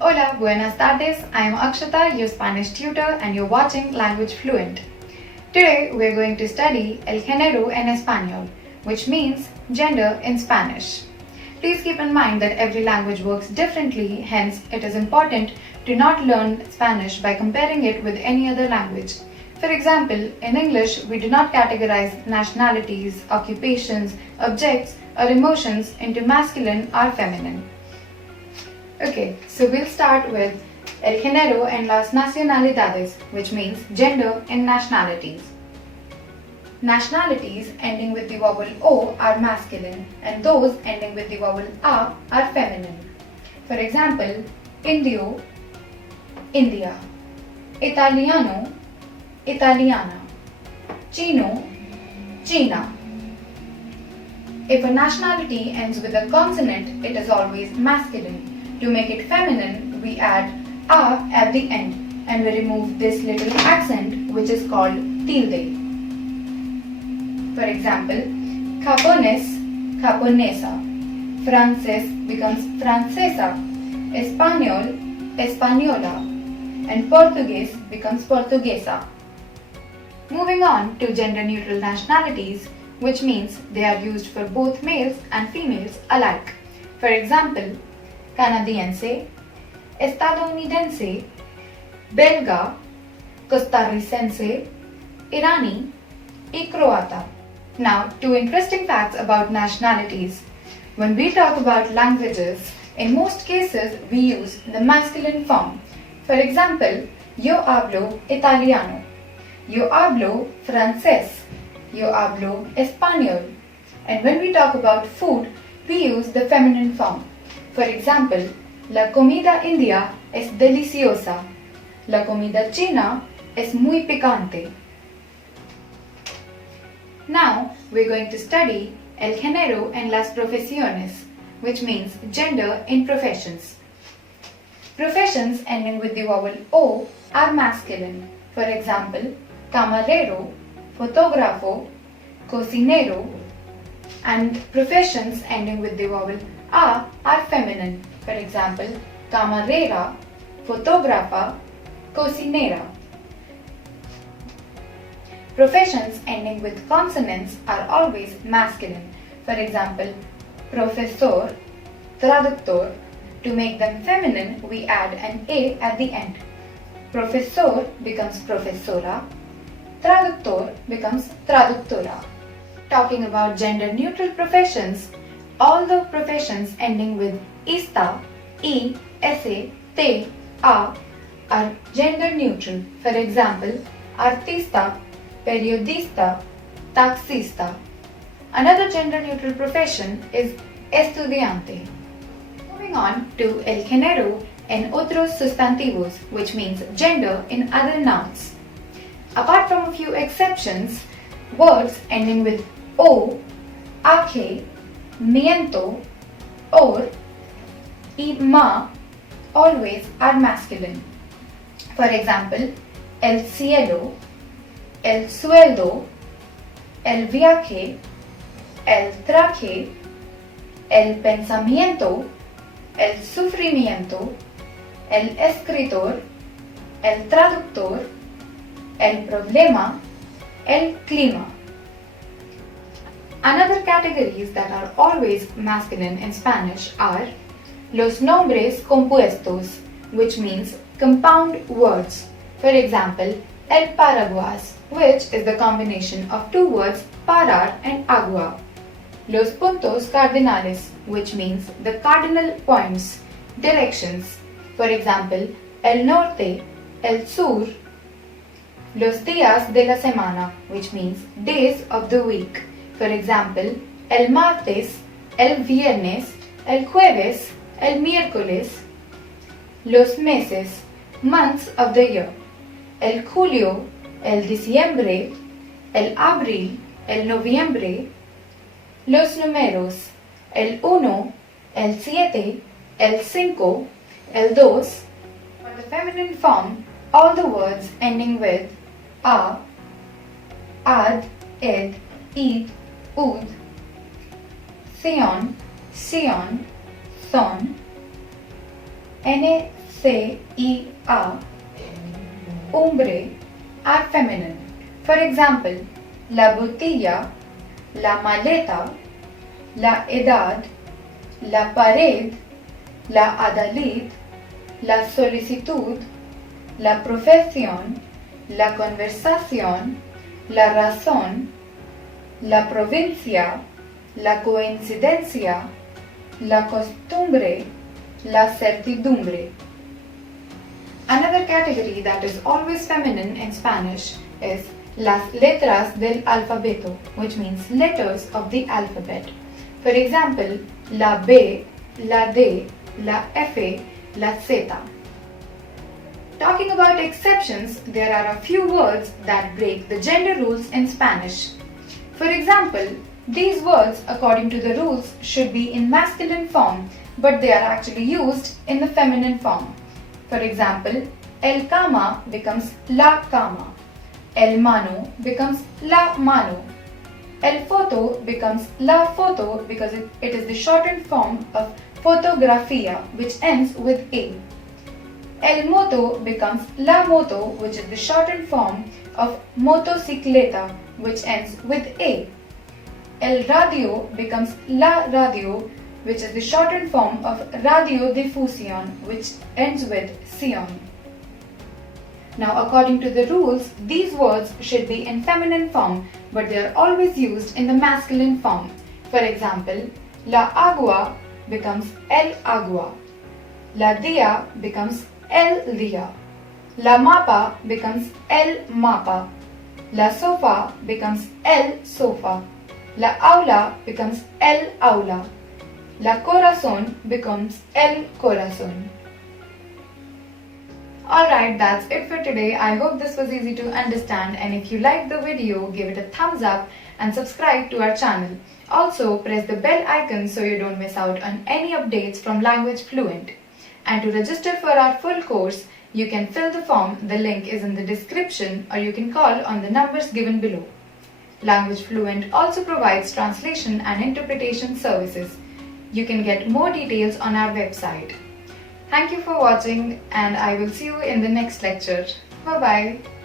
Hola, buenas tardes. I am 𝗃𝗶𝗱𝗲, your Spanish tutor, and you're watching Language Fluent. Today, we're going to study el género en español, which means gender in Spanish. Please keep in mind that every language works differently, hence it is important to not learn Spanish by comparing it with any other language. For example, in English, we do not categorize nationalities, occupations, objects, or emotions into masculine or feminine. Okay, so we'll start with el género en las nacionalidades, which means gender in nationalities. Nationalities ending with the vowel O are masculine and those ending with the vowel A are feminine. For example, Indio, India, Italiano, Italiana, Chino, China. If a nationality ends with a consonant, it is always masculine. To make it feminine, we add A at the end and we remove this little accent which is called tilde. For example, japonés, japonesa, francés becomes francesa, español, española, and Portuguese becomes portuguesa. Moving on to gender-neutral nationalities, which means they are used for both males and females alike. For example, canadiense, estadounidense, belga, costarricense, Irani, y croata. Now, two interesting facts about nationalities. When we talk about languages, in most cases we use the masculine form. For example, yo hablo italiano, yo hablo francés, yo hablo español. And when we talk about food, we use the feminine form. For example, la comida india es deliciosa, la comida china es muy picante. Now, we're going to study el género en las profesiones, which means gender in professions. Professions ending with the vowel O are masculine. For example, camarero, fotógrafo, cocinero, and professions ending with the vowel A are feminine. For example, camarera, fotógrafa, cocinera. Professions ending with consonants are always masculine. For example, profesor, traductor. To make them feminine, we add an A at the end. Profesor becomes profesora, traductor becomes traductora. Talking about gender-neutral professions, all the professions ending with ista, I, ese, te, a are gender-neutral. For example, artista, periodista, taxista. Another gender-neutral profession is estudiante. Moving on to el género en otros sustantivos, which means gender in other nouns. Apart from a few exceptions, words ending with o, ake, miento, or, y ma always are masculine. For example, el cielo, el sueldo, el viaje, el traje, el pensamiento, el sufrimiento, el escritor, el traductor, el problema, el clima. Another categories that are always masculine in Spanish are los nombres compuestos, which means compound words. For example, el paraguas, which is the combination of two words parar and agua. Los puntos cardinales, which means the cardinal points, directions. For example, el norte, el sur. Los días de la semana, which means days of the week. For example, el martes, el viernes, el jueves, el miércoles. Los meses, months of the year. El julio, el diciembre, el abril, el noviembre. Los números, el 1, el 7, el 5, el 2. For the feminine form, all the words ending with a, ad, ed, id, ud, theon, sion, thon, ene, 𝗬𝗵 are feminine. For example, la botella, la maleta, la edad, la pared, la adalid, la solicitud, la profesión, la conversación, la razón, la provincia, la coincidencia, la costumbre, la certidumbre. Another category that is always feminine in Spanish is las letras del alfabeto, which means letters of the alphabet. For example, la B, la D, la F, la Z. Talking about exceptions, there are a few words that break the gender rules in Spanish. For example, these words, according to the rules, should be in masculine form, but they are actually used in the feminine form. For example, el cama becomes la cama, el mano becomes la mano, el foto becomes la foto because it is the shortened form of fotografía, which ends with a. El moto becomes la moto, which is the shortened form of motocicleta, which ends with a. El radio becomes la radio, which is the shortened form of radiodifusión, which ends with sion. Now, according to the rules, these words should be in feminine form, but they are always used in the masculine form. For example, la agua becomes el agua, la dia becomes el dia, la mapa becomes el mapa, la sofa becomes el sofa, la aula becomes el aula, la corazón becomes el corazón. Alright, that's it for today. I hope this was easy to understand, and if you liked the video, give it a thumbs up and subscribe to our channel. Also, press the bell icon so you don't miss out on any updates from Language Fluent. And to register for our full course, you can fill the form. The link is in the description, or you can call on the numbers given below. Language Fluent also provides translation and interpretation services. You can get more details on our website. Thank you for watching, and I will see you in the next lecture. Bye-bye.